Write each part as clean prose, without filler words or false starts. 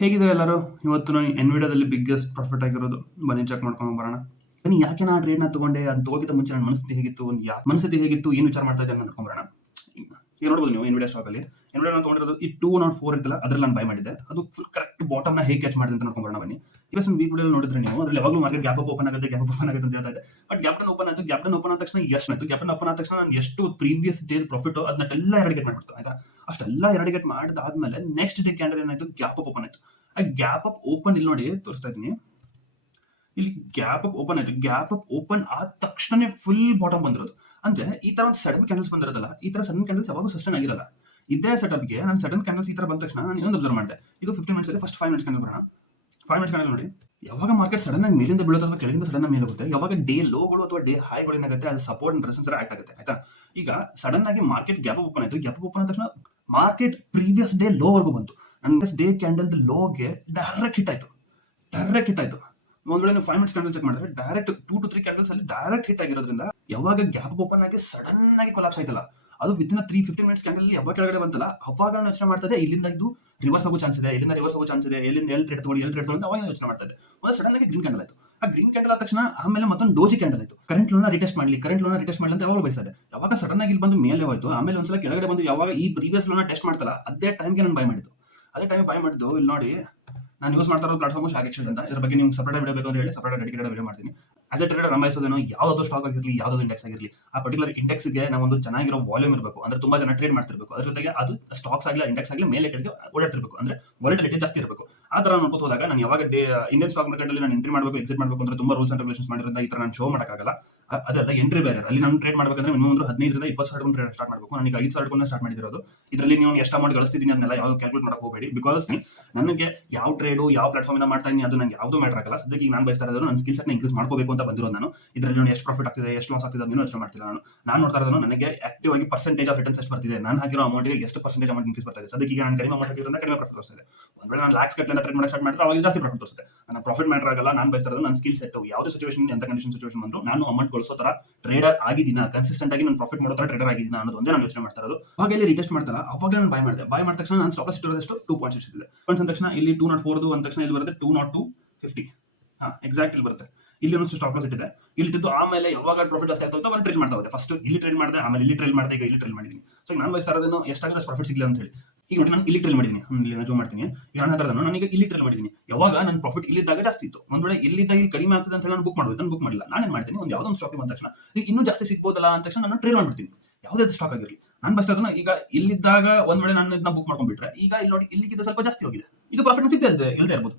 ಹೇಗಿದ್ದಾರೆ ಎಲ್ಲರೂ? ಇವತ್ತು ನಾನು ಎನ್ವಿಡಿಯಾದಲ್ಲಿ ಬಿಗ್ಗೆಸ್ಟ್ ಪ್ರಾಫಿಟ್ ಆಗಿರೋದು. ಬನ್ನಿ ಚೆಕ್ ಮಾಡ್ಕೊಂಡು ಬರೋಣ. ಬನ್ನಿ ಯಾಕೆ ನಾನು ಟ್ರೇಡ್‌ನ ತಗೊಂಡೆ? ಅದನ್ನ ತಗೋಕ್ಕಿಂತ ಮುಂಚೆ ನನ್ನ ಮನಸ್ಥಿತಿ ಹೇಗಿತ್ತು? ಮನಸ್ಥಿತಿ ಹೇಗಿತ್ತು? ಏನು ವಿಚಾರ ಮಾಡ್ತಾ ಇದ್ದೆ ಅಂತ ನೋಡ್ಕೊಂಡು ಬರೋಣ. ಈಗ ನೋಡ್ಬೋದು ನೀವು ಎನ್ವಿಡಿಯಾ ಸ್ಟಾಕಲ್ಲಿ. ಎನ್ವಿಡಿಯಾ ನಾನು ತಗೊಂಡಿರೋದು ಈ 204 ಇತ್ತಲ್ಲ ಅದ್ರಲ್ಲಿ ನಾನು ಬೈ ಮಾಡಿದ್ದೆ. ಅದು ಫುಲ್ ಕರೆಕ್ಟ್ ಬಾಟಮ್‌ನ ಹೇಗೆ ಕ್ಯಾಚ್ ಮಾಡಿದೆ ಅಂತ ನೋಡ್ಕೊಂಡು ಬರೋಣ ಬನ್ನಿ. ಈಗ ವೀಕ್ ವಿಡಿಯೋದಲ್ಲಿ ನೋಡಿದ್ರೆ ನೀವು ಅದ್ರಲ್ಲಿ ಯಾವಾಗಲೂ ಮಾರ್ಕೆಟ್ ಗ್ಯಾಪ್ ಅಪ್ ಓಪನ್ ಆಗುತ್ತೆ, ಗ್ಯಾಪ್ ಅಪ್ ಓಪನ್ ಆಗುತ್ತೆ ಅಂತ ಹೇಳ್ತಾ ಇದೆ. ಬಟ್ ಗ್ಯಾಪ್ ಡೌನ್ ಓಪನ್ ಆಯ್ತು. ಗ್ಯಾಪ್ ಡೌನ್ ಓಪನ್ ಆದ ತಕ್ಷಣ ಎಷ್ಟು ಆಯ್ತು? ಗ್ಯಾಪ್ ಡೌನ್ ಓಪನ್ ಆದ ತಕ್ಷಣ ನಾನು ಎಷ್ಟು ಪ್ರೀವಿಯಸ್ ಡೇ ಪ್ರಾಫಿಟ್ ಅದನ್ನೆಲ್ಲ ಎರಡಿಗೇಟ್ ಮಾಡ್ಬಿಡ್ತು ಆಯ್ತಾ? ಅಷ್ಟೆಲ್ಲ ಎರಡಿಗೇಟ್ ಮಾಡಿದಾದ್ಮೇಲೆ ನೆಕ್ಸ್ಟ್ ಡೇ ಕ್ಯಾಂಡಲ್ ಏನಾಯ್ತು? ಗ್ಯಾಪ್ ಅಪ್ ಓಪನ್ ಆಯ್ತು. ಆ ಗ್ಯಾಪ್ ಅಪ್ ಓಪನ್ ಇಲ್ಲಿ ನೋಡಿ ತೋರಿಸ್ತಾ ಇದ್ದೀನಿ. ಇಲ್ಲಿ ಗ್ಯಾಪ್ ಅಪ್ ಓಪನ್ ಆಯ್ತು. ಗ್ಯಾಪ್ ಅಪ್ ಓಪನ್ ಆದ ತಕ್ಷಣನೇ ಫುಲ್ ಬಾಟಮ್ ಬಂದಿರೋದು. ಅಂದ್ರೆ ಈ ತರ ಒಂದು ಸಡನ್ ಕ್ಯಾಂಡಲ್ಸ್ ಬಂದಿರೋದಲ್ಲ, ಈ ತರ ಸಡನ್ ಕ್ಯಾಂಡಲ್ಸ್ ಯಾವಾಗೂ ಸಸ್ಟೈನ್ ಆಗಿರಲ್ಲ. ಇದೇ ಸೆಟಪ್ಗೆ ನಾನು ಸಡನ್ ಕ್ಯಾಂಡಲ್ಸ್ ಈ ತರ ಬಂದ ತಕ್ಷಣ ನಾನು ಇನ್ನೊಂದು ಅಬ್ಸರ್ವ್ ಮಾಡಿದೆ. ಇದು 15 ಮಿನಿಟ್ಸ್ ಅಲ್ಲಿ ಫಸ್ಟ್ 5 ಮಿನಿಟ್ಸ್ ಕ್ಯಾಂಡಲ್ ಬರೋಣ. 5 ಮಿನಿಟ್ಸ್ ಕ್ಯಾಂಡಲ್ ನೋಡಿ. ಯಾವಾಗ ಮಾರ್ಕೆಟ್ ಸಡನ್ ಆಗಿ ಮೇಲಿಂದ ಬೀಳುತ್ತೆ ಅಥವಾ ಕೆಳಗಿಂದ ಸಡನ್ ಆಗಿ ಮೇಲೆ ಹೋಗುತ್ತೆ, ಯಾವಾಗ ಡೇ ಲೋಗಳು ಅಥವಾ ಡೇ ಹೈಗಳು ಏನಾಗುತ್ತೆ ಅದು ಸಪೋರ್ಟ್ ಅಂಡ್ ರೆಸಿಸ್ಟೆನ್ಸ್ ಆಕ್ಟ್ ಆಗುತ್ತೆ ಆಯ್ತಾ? ಈಗ ಸಡನ್ ಆಗಿ ಮಾರ್ಕೆಟ್ ಗ್ಯಾಪ್ ಓಪನ್ ಆಯ್ತು. ಗ್ಯಾಪ್ ಓಪನ್ ಆದ ತಕ್ಷಣ ಮಾರ್ಕೆಟ್ ಪ್ರೀವಿಯಸ್ ಡೇ ಲೋ ವರೆಗೂ ಬಂತು. ನನ್ನ ಡೇ ಕ್ಯಾಂಡಲ್ ಲೋಗೆ ಡೈರೆಕ್ಟ್ ಹಿಟ್ ಆಯ್ತು. ಒಂದ್ ವೇಳೆ ನೀವು 5 ಮಿನಿಟ್ಸ್ ಕ್ಯಾಂಡಲ್ ಚೆಕ್ ಮಾಡಿದ್ರೆ ಡೈರೆಕ್ಟ್ 2 to 3 ಕ್ಯಾಂಡಲ್ಸ್ ಅಲ್ಲಿ ಡೈರೆಕ್ಟ್ ಹಿಟ್ ಆಗಿರೋದ್ರಿಂದ ಯಾವಾಗ ಗ್ಯಾಪ್ ಓಪನ್ ಆಗಿ ಸಡನ್ ಆಗಿ ಕೊಲಾಪ್ಸ್ ಆಯ್ತಲ್ಲ, ಅದು ವಿತಿನ್ 3-15 ಮಿನಿಟ್ಸ್ ಕ್ಯಾಂಡಲ್ ಯಾವಾಗ ಕೆಳಗಡೆ ಬಂತಲ್ಲ, ಅವಾಗ ನಾನು ಯೋಚನೆ ಮಾಡ್ತಾ ಇದ್ದೆ ಇಲ್ಲಿಂದ ಇದು ರಿವರ್ಸ್ ಆಗೋ ಚಾನ್ಸ್ ಇದೆ, ಎಲ್ಲಿಂದ ಎಲ್ಲಿ ಟ್ರೇಡ್ ತಗೊಳ್ಳಿ ಅಂತ ಅವಾಗ ಯೋಚನೆ ಮಾಡ್ತಾ ಇದ್ದೆ. ಒಂದು ಸಡನ್ ಆಗಿ ಗ್ರೀನ್ ಕ್ಯಾಂಡಲ್ ಆಯ್ತು. ಆ ಗ್ರೀನ್ ಕ್ಯಾಂಡಲ್ ಆದ ತಕ್ಷಣ ಆಮೇಲೆ ಮತ್ತೊಂದು ಡೋಜಿ ಕ್ಯಾಂಡಲ್ ಆಯ್ತು. ಕರೆಂಟ್ ಲೋನ ರಿಟೆಸ್ಟ್ ಮಾಡಲಿ ಅಂತ ಯಾವಾಗ ಬಯಸಿದೆ. ಯಾವಾಗ ಸಡನ್ ಆಗಿ ಇಲ್ಲಿ ಬಂದು ಮೇಲೆ ಹೋಯ್ತು, ಆಮೇಲೆ ಒಂದ್ಸಲ ಕೆಳಗಡೆ ಬಂದು ಯಾವಾಗ ಈ ಪ್ರೀವಿಯಸ್ ಲೋನ ಟೆಸ್ಟ್ ಮಾಡ್ತಲ್ಲ, ಅದೇ ಟೈಮ್ಗೆ ನಾನು ಬೈ ಮಾಡಿದ್ದು. ಇಲ್ಲಿ ನೋಡಿ, ನಾನು ಯೂಸ್ ಮಾಡ್ತಾ ಇರೋ ಪ್ಲಾಟ್ಫಾರ್ಮ್ ಶಾಕ್ ಎಕ್ಸ್ಚೇಂಜ್ ಅಂತ. ಇದ್ರ ಬಗ್ಗೆ ನಿಮ್ಗೆ ಸಪರೇಟ್ ವಿಡಿಯೋ ಬೇಕು ಅಂತ ಹೇಳಿ ಸಪರೇಟ್ ಡೆಡಿಕೇಟೆಡ್ ವಿಡಿಯೋ ಮಾಡ್ತೀನಿ. ಆಸ್ ಎ ಟ್ರೇಡರ್ ಅನ್ವಯಿಸೋದೇನೋ ಯಾವ್ದಾದ್ರು ಸ್ಟಾಕ್ ಆಗಿರಲಿ, ಯಾವ್ದಾದ್ರು ಇಂಡೆಕ್ಸ್ ಆಗಿರಲಿ, ಆ ಪರ್ಟಿಕ್ಯುಲರ್ ಇಂಡೆಕ್ಸ್ಗೆ ನಾವು ಒಂದು ಚೆನ್ನಾಗಿರೋ ವಾಲ್ಯೂಮ್ ಇರಬೇಕು. ಅಂದ್ರೆ ತುಂಬಾ ಜನ ಟ್ರೇಡ್ ಮಾಡ್ತಿರ್ಬೇಕು. ಅದ್ರ ಜೊತೆಗೆ ಅದು ಸ್ಟಾಕ್ಸ್ ಆಗಲಿ ಇಂಡೆಕ್ಸ್ ಆಗಲಿ ಮೇಲೆ ಕೆಳಗೆ ಓಡಾಡ್ತಿರ್ಬೇಕು. ಅಂದ್ರೆ ವಾಲಿಟಿಲಿಟಿ ಜಾಸ್ತಿ ಇರಬೇಕು. ಆ ತರ ನೋಡ್ಕೊಂಡು ಹೋದಾಗ ನಾನು ಯಾವಾಗ ಇಂಡಿಯನ್ ಸ್ಟಾಕ್ ಮಾರ್ಕೆಟ್ ಅಲ್ಲಿ ನಾನು ಎಂಟ್ರಿ ಮಾಡಬೇಕು, ಎಕ್ಸಿಟ್ ಮಾಡಬೇಕು ಅಂದ್ರೆ ತುಂಬಾ ರೂಲ್ಸ್ ಅಂಡ್ ರೆಗ್ಯುಲೇಷನ್ಸ್ ಮಾಡಿರೋದ್ರಿಂದ ಈ ತರ ನಾನು ಶೋ ಮಾಡೋಕ್ಕಾಗಲ್ಲ. ಅದೆಲ್ಲ ಎಂಟ್ರಿ ಬೇರೆ. ಅಲ್ಲಿ ನಾನು ಟ್ರೇಡ್ ಮಾಡಬೇಕಂದ್ರೆ ಮಿನಿಮಮ್ 15 ರಿಂದ 20 ಸಾವಿರ ಟ್ರೇಡ್ ಸ್ಟಾರ್ಟ್ ಮಾಡಬೇಕು. ನನಗೆ 5 ಸಾವಿರ ಸ್ಟಾರ್ಟ್ ಮಾಡಿರೋದು. ಇದರಲ್ಲಿ ನೀವು ಎಷ್ಟು ಅಮೌಂಟ್ ಗಳಿಸ್ತಿದ್ದೀನಿ ಅದನ್ನೆಲ್ಲ ಯಾವ ಕ್ಯಾಲ್ಕುಲೇಟ್ ಮಾಡಕ್ಕೆ ಹೋಗಬೇಡಿ. ಬಿಕಾಸ್ ನನಗೆ ಯಾವ ಟ್ರೇಡು ಯಾವ ಪ್ಲಾಟ್ಫಾರ್ಮ್ ಇಂದ ಮಾಡ್ತಾ ಇದ್ದೀನಿ ಅದು ನನಗೆ ಯಾವುದು ಮ್ಯಾಟರ್ ಆಗಲ್ಲ. ಸದ್ಯಕ್ಕೆ ಈಗ ನಾನು ಬಯಸ್ತಾ ಇರೋದು ನನ್ನ ಸ್ಕಿಲ್ ಸೆಟ್ ನ ಇನ್ಕ್ರೀಸ್ ಮಾಡ್ಕೋಬೇಕು ಅಂತ ಬಂದಿರೋದು. ನಾನು ಇದರಲ್ಲಿ ನಾನು ಎಷ್ಟು ಪ್ರಾಫಿಟ್ ಆಗ್ತಿದೆ, ಎಷ್ಟು ಲಾಸ್ ಆಗ್ತಿದೆ ಅದನ್ನು ಯೋಚನೆ ಮಾಡ್ತಿಲ್ಲ. ನಾನು ನೋಡ್ತಾ ಇರೋದು ನನಗೆ ಆಕ್ಟಿವ್ ಆಗಿ ಪರ್ಸೆಂಟೇಜ್ ಆಫ್ ರಿಟರ್ನ್ಸ್ ಎಷ್ಟು ಬರ್ತಿದೆ, ನಾನು ಹಾಕಿರೋ ಅಮೌಂಟ್ಗೆ ಎಷ್ಟು ಪರ್ಸೆಂಟೇಜ್ ಅಮೌಂಟ್ ಇನ್ಕ್ರೀಸ್ ಬರ್ತಿದೆ. ಸದ್ಯಕ್ಕೆ ಈಗ ನಾನು ಕಡಿಮೆ ಅಮೌಂಟ್ ಹಾಕಿರೋದ್ರಿಂದ ಕಡಿಮೆ ಪ್ರಾಫಿಟ್ ಬರ್ತಿದೆ. ಒಂದ್ ವೇಳೆ ನಾನು ಲ್ಯಾಕ್ಸ್ ಕಟ್ಟಲೆ ಟ್ರೇಡ್ ಮಾಡಕ್ಕೆ ಸ್ಟಾರ್ಟ್ ಮಾಡಿದ್ರೆ ಅವಾಗ ಜಾಸ್ತಿ ಪ್ರಾಫಿಟ್ ಬರ್ತದೆ. ನನ್ನ ಪ್ರಾಫಿಟ್ ಮ್ಯಾಟರ್ ಆಗಲ್ಲ. ನಾನು ಬಯಸ್ತಾ ಇರೋದು ನನ್ನ ಸ್ಕಿಲ್ ಸೆಟ್ ಯಾವುದೇ ಸಿಚುವೇಷನ್ ಎಂತ ಕಂಡೀಷನ್ ಸಿಚುವೇಷನ್ ಬಂದ್ರು ನಾನು ಅಮೌಂಟ್ ಗಳಿಸೋ ತರ ಟ್ರೇಡರ್ ಆಗಿದ್ದೀನಾ, ಕನ್ಸಿಸ್ಟೆಂಟ್ ಆಗಿ ನಾನು ಪ್ರಾಫಿಟ್ ಮಾಡೋ ತರ ಟ್ರೇಡರ್ ಆಗಿದ್ದೀನಾ ಅನ್ನೋದು ಒಂದೇ ನಾನು ಯೋಚನೆ ಮಾಡ್ತಾ ಇರೋದು. ಅವಾಗ ಇಲ್ಲಿ ರಿಟೆಸ್ಟ್ ಮಾಡ್ತಾರ ಅವಾಗ ನಾನು ಬೈ ಮಾಡಿದ ತಕ್ಷಣ ನಾನು ಸ್ಟಾಪ್ ಲಾಸ್ ಇಟ್ಟಿರೋದಷ್ಟು 2.6 ಇದೆ. ಅಂದ ತಕ್ಷಣ ಇಲ್ಲಿ 204 ಅಂದ ತಕ್ಷಣ ಇಲ್ಲಿ ಬರುತ್ತೆ 202.50. ಎಕ್ಸಾಕ್ಟ್ ಇಲ್ಲಿ ಬರುತ್ತೆ. ಇಲ್ಲಿ ಒಂದು ಸ್ಟಾಪ್ ಲಾಸ್ ಇಟ್ಟಿದೆ. ಇಲ್ಲಿ ಇಟ್ಟಿದ್ದು ಆಮೇಲೆ ಯಾವಾಗ ಪ್ರಾಫಿಟ್ ಜಾಸ್ತಿ ಆಗ್ತಾ ಹೋಗ್ತಾ ಟ್ರೇಡ್ ಮಾಡ್ತಾ ಹೋಗುತ್ತೆ. ಫಸ್ಟ್ ಇಲ್ಲಿ ಟ್ರೇಡ್ ಮಾಡಿದೆ, ಆಮೇಲೆ ಇಲ್ಲಿ ಟ್ರೇಡ್ ಮಾಡಿದೆ, ಈಗ ಇಲ್ಲಿ ಟ್ರೇಡ್ ಮಾಡಿದ್ದೀನಿ. ಸೊ ನಾನು ಬಯಸ್ತಾ ಇರೋದನ್ನು ಎಷ್ಟಾಗಲ್ಲ ಪ್ರಾಫಿಟ್ ಸಿಗಲಿ ಅಂತ ಹೇಳಿ. ಈಗ ನೋಡಿ ನಾನು ಇಲ್ಲಿ ಟ್ರೇಡ್ ಮಾಡಿದ್ದೀನಿ. ಇಲ್ಲಿ ನಾನು ಜೂಮ್ ಮಾಡ್ತೀನಿ. ಈಗ ನಾನು ಹೇಳ್ತಾ ನಾನು ಈಗ ಇಲ್ಲಿ ಟ್ರೇಡ್ ಮಾಡಿದ್ದೀನಿ. ಯಾವಾಗ ನನ್ನ ಪ್ರಾಫಿಟ್ ಇಲ್ಲಿದ್ದಾಗ ಜಾಸ್ತಿ ಇತ್ತು. ಒಂದ್ ವೇಳೆ ಇಲ್ಲಿದ್ದಾಗ ಇಲ್ಲಿ ಕಡಿಮೆ ಆಗ್ತದೆ ಅಂತ ಹೇಳಿ ನಾನು ಬುಕ್ ಮಾಡಬೇಕು. ನಾನು ಬುಕ್ ಮಾಡಿಲ್ಲ. ನಾನು ಏನು ಮಾಡ್ತೀನಿ, ಒಂದು ಯಾವುದೋ ಒಂದು ಸ್ಟಾಕ್ ಬಂದ ತಕ್ಷಣ ಈಗ ಇನ್ನೂ ಜಾಸ್ತಿ ಸಿಗ್ಬೋದಲ್ಲ ಅಂತ ತಕ್ಷಣ ನಾನು ಟ್ರೇಡ್ ಮಾಡ್ಬಿಡ್ತೀನಿ. ಯಾವುದೇ ಸ್ಟಾಕ್ ಆಗಿರಲಿ ನಾನು ಬಯಸ್ತಾ ಇರೋದನ್ನ ಈಗ ಇಲ್ಲಿದ್ದಾಗ ಒಂದ್ ವೇಳೆ ನಾನು ಇದನ್ನ ಬುಕ್ ಮಾಡ್ಕೊಂಡ್ಬಿಟ್ರೆ ಈಗ ಇಲ್ಲಿ ನೋಡಿ ಇಲ್ಲಿಗಿಂತ ಸ್ವಲ್ಪ ಜಾಸ್ತಿ ಹೋಗಿದೆ. ಇದು ಪ್ರಾಫಿಟ್ ಸಿಗ್ತಾ ಇಲ್ಲದೆ ಇರ್ಬೋದು.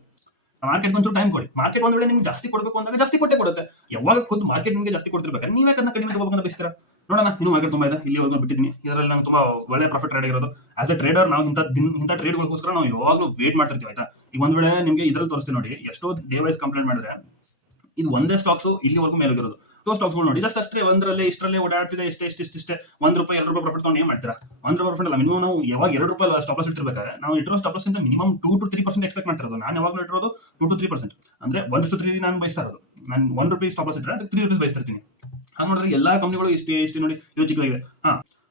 ಮಾರ್ಕೆಟ್ ಒಂಚೂರು ಟೈಮ್ ಕೊಡಿ. ಮಾರ್ಕೆಟ್ ಒಂದ್ ವೇಳೆ ನಿಮ್ಗೆ ಜಾಸ್ತಿ ಕೊಡಬೇಕು ಅಂದಾಗ ಜಾಸ್ತಿ ಕೊಡುತ್ತೆ. ಯಾವಾಗ ಖುದ್ದು ಮಾರ್ಕೆಟ್ ನಿಮಗೆ ಜಾಸ್ತಿ ಕೊಡ್ತಿರ್ಬೇಕಾದ್ರೆ ನೀವೇ ಅದನ್ನ ಕಡಿಮೆ ತಗೋಬೇಕು ಅಂತ ಬಯಸ್ತೀರಾ? ನೋಡೋಣ, ಇನ್ನು ಮಾರ್ಕೆಟ್ ತುಂಬಾ ಇದೆ. ಇಲ್ಲಿವರೆಗೂ ಬಿಟ್ಟಿದ್ದೀನಿ. ಇದರಲ್ಲಿ ನಾನು ತುಂಬಾ ಒಳ್ಳೆ ಪ್ರಾಫಿಟ್ ಟ್ರೇಡ್ ಆಗಿರೋದು. ಆಸ್ ಎ ಟ್ರೇಡರ್ ನಾವು ಇಂಥ ಟ್ರೇಡ್ಗೋಸ್ಕರ ನಾವು ಯಾವಾಗಲೂ ವೇಟ್ ಮಾಡ್ತಿರ್ತೀವಿ ಆಯ್ತಾ? ಈಗ ಒಂದ್ ವೇಳೆ ನಿಮಗೆ ಇದ್ರಲ್ಲಿ ತೋರಿಸ್ತೀನಿ ನೋಡಿ, ಎಷ್ಟೋ ಡೇ ವೈಸ್ ಕಂಪ್ಲೇಂಟ್ ಮಾಡಿದ್ರೆ ಇದು ಒಂದೇ ಸ್ಟಾಕ್ಸ್ ಇಲ್ಲಿವರೆಗೂ ಮೇಲೆ ಹೋಗಿರೋದು. ಸ್ಟಾಕ್ಸ್ಗಳು ನೋಡಿ ಜಸ್ಟ್ ಅಷ್ಟೇ ಒಂದರಲ್ಲಿ ಇಷ್ಟರಲ್ಲೇ ಓಡಾಡ್ತಿದೆ. ಇಷ್ಟೇ ₹1 2 ಪ್ರಾಫಿಟ್ ತಗೊಂಡು ಏನ್ ಮಾಡ್ತೀರಾ? ₹1 ಪ್ರಾಫಿಟ್ ಅಲ್ಲ, ಮಿನಿಮಮ್ ನಾವು ಯಾವಾಗ ₹2 ಸ್ಟಾಪ್ ಲಾಸ್ ಇಟ್ಟಿರ್ಬೇಕಾದ್ರೆ ನಾವು ಇಟ್ಟಿರೋ stop loss minimum 2 to 3% expect ಮಾಡ್ತಿರೋದು. ನಾನು ಯಾವಾಗಲೂ ಇಟ್ಟಿರೋದು 2 to 3%. ಅಂದ್ರೆ 1:3 ನಾನು ಬಯಸ್ತಾ ಇರೋದು. ನಾನು ₹1 ಸ್ಟಾಪ್ ಲಾಸ್ ಇಟ್ಟರೆ ಅದಕ್ಕೆ ₹3 ಬಯಸ್ತಿರ್ತೀನಿ. ಹಾಗೆ ನೋಡಿದ್ರೆ ಎಲ್ಲಾ ಕಂಪನಿಗಳು ಇಷ್ಟೇ ನೋಡಿ, ಇದು ಚಿಕ್ಕದಾಗಿದೆ.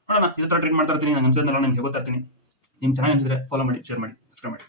ನೋಡೋಣ, ಇದೇ ತರ ಟ್ರೇಡ್ ಮಾಡ್ತಾ ಇರ್ತೀನಿ. ನಾನು ಅನ್ಸಿದ್ನೆಲ್ಲ ನಿಮ್ಗೆ ಗೊತ್ತಾ ಇರ್ತೀನಿ. ನಿಮ್ಗೆ ಚೆನ್ನಾಗಿ ಅನ್ಸಿದ್ರೆ ಫಾಲೋ ಮಾಡಿ, ಶೇರ್ ಮಾಡಿ, ಸಬ್ಸ್ಕ್ರೈಬ್ ಮಾಡಿ.